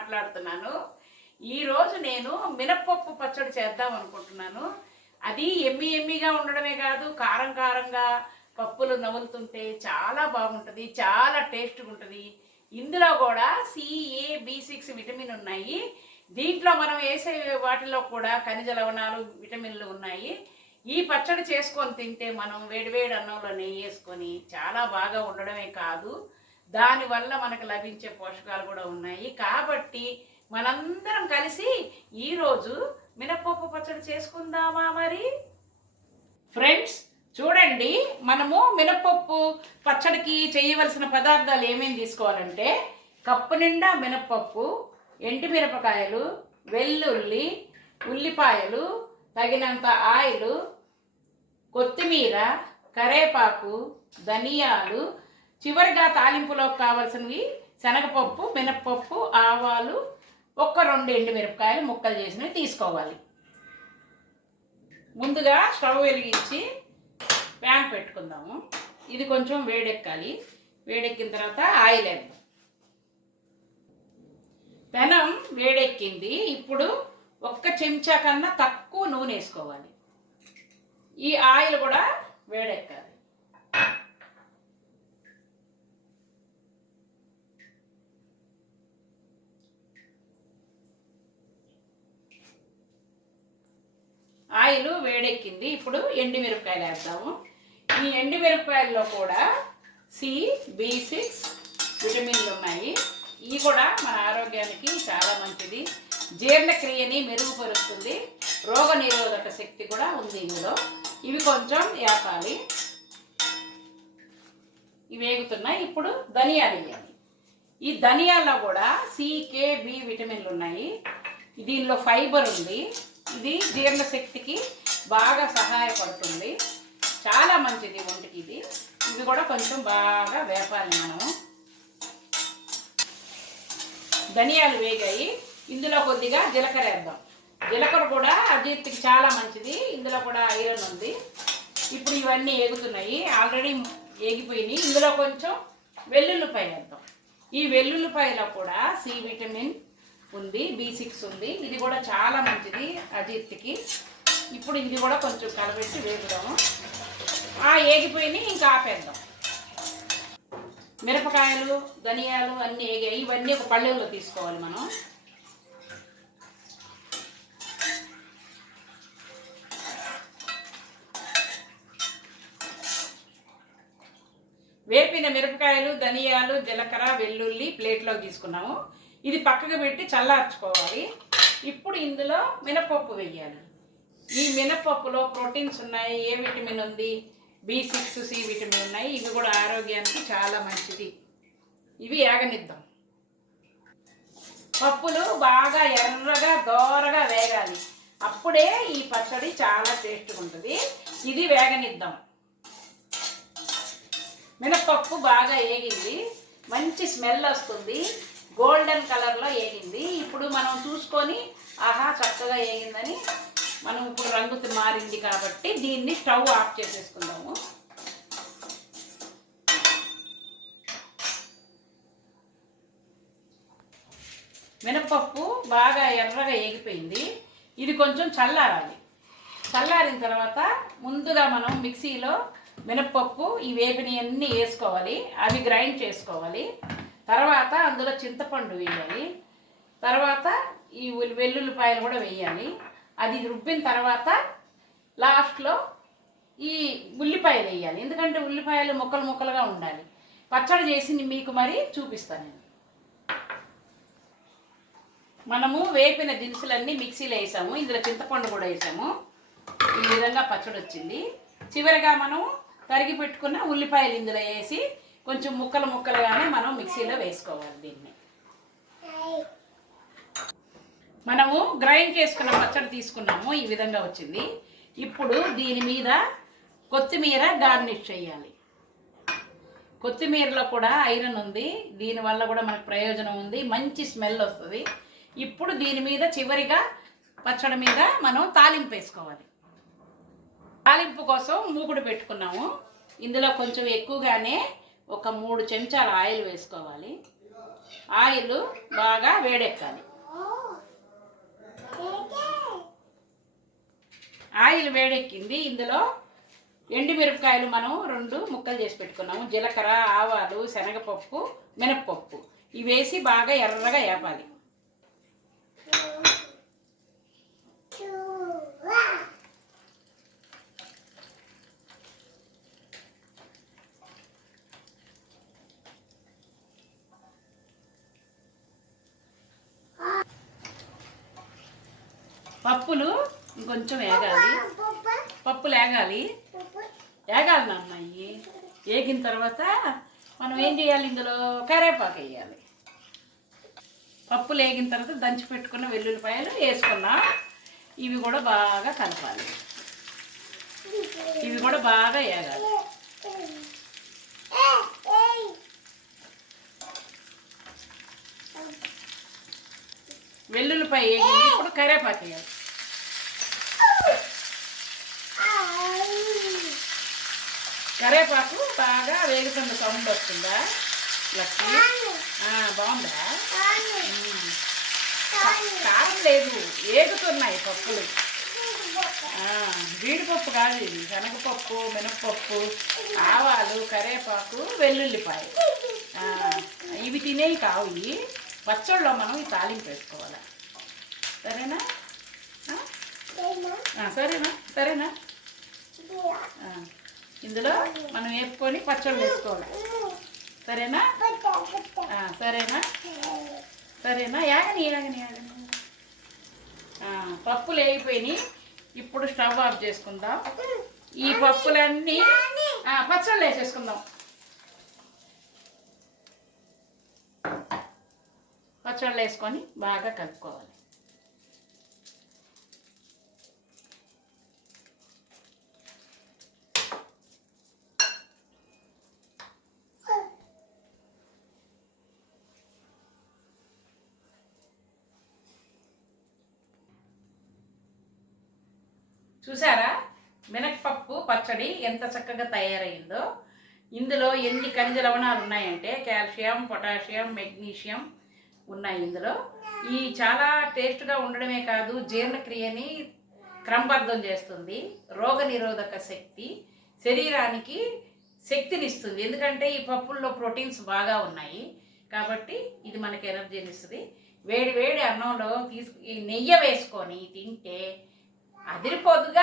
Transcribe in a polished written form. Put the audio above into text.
మాట్లాడుతున్నాను. ఈరోజు నేను మినప్పప్పు పచ్చడి చేద్దాం అనుకుంటున్నాను. అది ఎమ్మిగా ఉండడమే కాదు, కారం కారంగా పప్పులు నములుతుంటే చాలా బాగుంటుంది, చాలా టేస్ట్గా ఉంటుంది. ఇందులో కూడా CA B6 విటమిన్ ఉన్నాయి. దీంట్లో మనం వేసే వాటిలో కూడా ఖనిజ లవణాలు, విటమిన్లు ఉన్నాయి. ఈ పచ్చడి చేసుకొని తింటే మనం వేడివేడి అన్నంలో నెయ్యి వేసుకొని చాలా బాగా ఉండడమే కాదు, దానివల్ల మనకు లభించే పోషకాలు కూడా ఉన్నాయి. కాబట్టి మనందరం కలిసి ఈరోజు మినప్పప్పు పచ్చడి చేసుకుందామా? మరి ఫ్రెండ్స్ చూడండి, మనము మినప్పప్పు పచ్చడికి చేయవలసిన పదార్థాలు ఏమేమి తీసుకోవాలంటే, కప్పు నిండా మినప్పప్పు, ఎండుమిరపకాయలు, వెల్లుల్లి, ఉల్లిపాయలు, తగినంత ఆయిల్, కొత్తిమీర, కరేపాకు, ధనియాలు, చివరిగా తాలింపులోకి కావాల్సినవి శనగపప్పు, మినప్పప్పు, ఆవాలు, 1-2 ఎండుమిరపకాయలు ముక్కలు చేసినవి తీసుకోవాలి. ముందుగా స్టవ్ వెలిగించి ప్యాన్ పెట్టుకుందాము. ఇది కొంచెం వేడెక్కాలి. వేడెక్కిన తర్వాత ఆయిల్ వేద్దాం. పెనం వేడెక్కింది. ఇప్పుడు 1 చెంచా కన్నా తక్కువ నూనె వేసుకోవాలి. ఈ ఆయిల్ కూడా వేడెక్కాలి. ఆయిల్ వేడెక్కింది. ఇప్పుడు ఎండుమిరపకాయలు వేద్దాము. ఈ ఎండుమిరపకాయల్లో కూడా CB6 విటమిన్లు ఉన్నాయి. ఇవి కూడా మన ఆరోగ్యానికి చాలా మంచిది. జీర్ణక్రియని మెరుగుపరుస్తుంది. రోగ నిరోధక శక్తి కూడా ఉంది ఇందులో. ఇవి కొంచెం వేపాలి. ఇవి వేగుతున్నాయి. ఇప్పుడు ధనియాలు వేయాలి. ఈ ధనియాల్లో కూడా CKB విటమిన్లు ఉన్నాయి. దీనిలో ఫైబర్ ఉంది. ఇది జీర్ణశక్తికి బాగా సహాయపడుతుంది. చాలా మంచిది ఒంటికి ఇది. ఇవి కూడా కొంచెం బాగా వేపాలి మనము. ధనియాలు వేగాయి. ఇందులో కొద్దిగా జీలకర్ర వేద్దాం. జీలకర్ర కూడా అజీర్తికి చాలా మంచిది. ఇందులో కూడా ఐరన్ ఉంది. ఇప్పుడు ఇవన్నీ వేగుతున్నాయి. ఆల్రెడీ వేగిపోయినాయి. ఇందులో కొంచెం వెల్లుల్లిపాయ వేద్దాం. ఈ వెల్లుల్లిపాయలో కూడా C విటమిన్ ఉంది, B6 ఉంది. ఇది కూడా చాలా మంచిది అజీర్తికి. ఇప్పుడు ఇది కూడా కొంచెం కలబెట్టి వేగుదాము. వేగిపోయినాయి, ఇంకా ఆపేద్దాం. మిరపకాయలు, ధనియాలు అన్నీ వేగాయి. ఇవన్నీ ఒక పళ్ళెంలో తీసుకోవాలి మనం. వేపిన మిరపకాయలు, ధనియాలు, జీలకర్ర, వెల్లుల్లి ప్లేట్లోకి తీసుకున్నాము. ఇది పక్కకు పెట్టి చల్లార్చుకోవాలి. ఇప్పుడు ఇందులో మినపప్పు వేయాలి. ఈ మినపప్పులో ప్రోటీన్స్ ఉన్నాయి, ఏ విటమిన్ ఉంది, B6, C విటమిన్ ఉన్నాయి. ఇవి కూడా ఆరోగ్యానికి చాలా మంచిది. ఇవి ఏగనిద్దాం. పప్పులు బాగా ఎర్రగా దోరగా వేగాలి. అప్పుడే ఈ పచ్చడి చాలా టేస్ట్గా ఉంటుంది. ఇది వేగనిద్దాం. మినపప్పు బాగా వేగింది. మంచి స్మెల్ వస్తుంది. గోల్డెన్ కలర్లో వేగింది. ఇప్పుడు మనం చూసుకొని ఆహా చక్కగా వేగిందని మనం ఇప్పుడు రంగు మారింది కాబట్టి దీన్ని స్టవ్ ఆఫ్ చేసేసుకుందాము. మినపప్పు బాగా ఎర్రగా వేగిపోయింది. ఇది కొంచెం చల్లారాలి. చల్లారిన తర్వాత ముందుగా మనం మిక్సీలో మినపప్పు ఈ వేపినవన్నీ వేసుకోవాలి. అవి గ్రైండ్ చేసుకోవాలి. తర్వాత అందులో చింతపండు వేయాలి. తర్వాత ఈ వెల్లుల్లిపాయలు కూడా వేయాలి. అది రుబ్బిన తర్వాత లాస్ట్లో ఈ ఉల్లిపాయలు వేయాలి. ఎందుకంటే ఉల్లిపాయలు ముక్కలు ముక్కలుగా ఉండాలి. పచ్చడి చేసి మీకు మరి చూపిస్తాను నేను. మనము వేపిన దినుసులన్నీ మిక్సీలో వేసాము. ఇందులో చింతపండు కూడా వేసాము. ఈ విధంగా పచ్చడి వచ్చింది. చివరిగా మనం తరిగి పెట్టుకున్న ఉల్లిపాయలు ఇందులో వేసి కొంచెం ముక్కలు ముక్కలుగానే మనం మిక్సీలో వేసుకోవాలి. దీన్ని మనము గ్రైండ్ చేసుకున్న పచ్చడి తీసుకున్నాము. ఈ విధంగా వచ్చింది. ఇప్పుడు దీని మీద కొత్తిమీర గార్నిష్ చేయాలి. కొత్తిమీరలో కూడా ఐరన్ ఉంది. దీనివల్ల కూడా మనకు ప్రయోజనం ఉంది. మంచి స్మెల్ వస్తుంది. ఇప్పుడు దీని మీద చివరిగా పచ్చడి మీద మనం తాలింపు వేసుకోవాలి. తాలింపు కోసం మూకుడు పెట్టుకున్నాము. ఇందులో కొంచెం ఎక్కువగానే ఒక 3 చెంచాల ఆయిల్ వేసుకోవాలి. ఆయిల్ బాగా వేడెక్కాలి. ఆయిల్ వేడెక్కింది. ఇందులో ఎండుమిరపకాయలు మనం 2 ముక్కలు చేసి పెట్టుకున్నాము. జీలకర్ర, ఆవాలు, శనగపప్పు, మినప్పప్పు ఇవి వేసి బాగా ఎర్రగా వేపాలి. పప్పులు ఇంకొంచెం వేగాలి. పప్పులు వేగాలి నాన్నయ్యి. వేగిన తర్వాత మనం ఏం చేయాలి, ఇందులో కరివేపాకు వేయాలి. పప్పులు వేగిన తర్వాత దంచి పెట్టుకున్న వెల్లుల్లిపాయలు వేసుకున్నాం. ఇవి కూడా బాగా కలపాలి. ఇవి కూడా బాగా వేగాలి. వెల్లుల్లిపాయ వేగింది. ఇప్పుడు కరివేపాకు వేయాలి. కరివేపాకు బాగా వేగుతున్న సౌండ్ వస్తుందా లక్ష్మి? బాగుందా? కారం లేదు, వేగుతున్నాయి పప్పులు. జీడిపప్పు కాదు ఇది, శనగపప్పు, మినప్పప్పు, ఆవాలు, కరివేపాకు, వెల్లుల్లిపాయ. ఇవి తినేవి కావు. ఇవి పచ్చళ్ళలో మనం ఈ తాలింపు వేసుకోవాలి. సరేనా? సరేనా? ఇందులో మనం వేపుకొని పచ్చళ్ళు వేసుకోవాలి. సరేనా? యాగని. పప్పులు వేగిపోయినాయి. ఇప్పుడు స్టవ్ ఆఫ్ చేసుకుందాం. ఈ పప్పులన్నీ పచ్చళ్ళు వేసేసుకుందాం. పచ్చళ్ళు వేసుకొని బాగా కలుపుకోవాలి. చూసారా మినప్పప్పు పచ్చడి ఎంత చక్కగా తయారైందో. ఇందులో ఎన్ని ఖనిజ లవణాలు ఉన్నాయంటే కాల్షియం, పొటాషియం, మెగ్నీషియం ఉన్నాయి ఇందులో. ఈ చాలా టేస్ట్గా ఉండడమే కాదు, జీర్ణక్రియని క్రమబద్ధం చేస్తుంది, రోగనిరోధక శక్తి, శరీరానికి శక్తినిస్తుంది. ఎందుకంటే ఈ పప్పుల్లో ప్రోటీన్స్ బాగా ఉన్నాయి కాబట్టి ఇది మనకి ఎనర్జీని ఇస్తుంది. వేడి వేడి అన్నంలో ఈ నెయ్యి వేసుకొని తింటే అదిరిపోదుగా.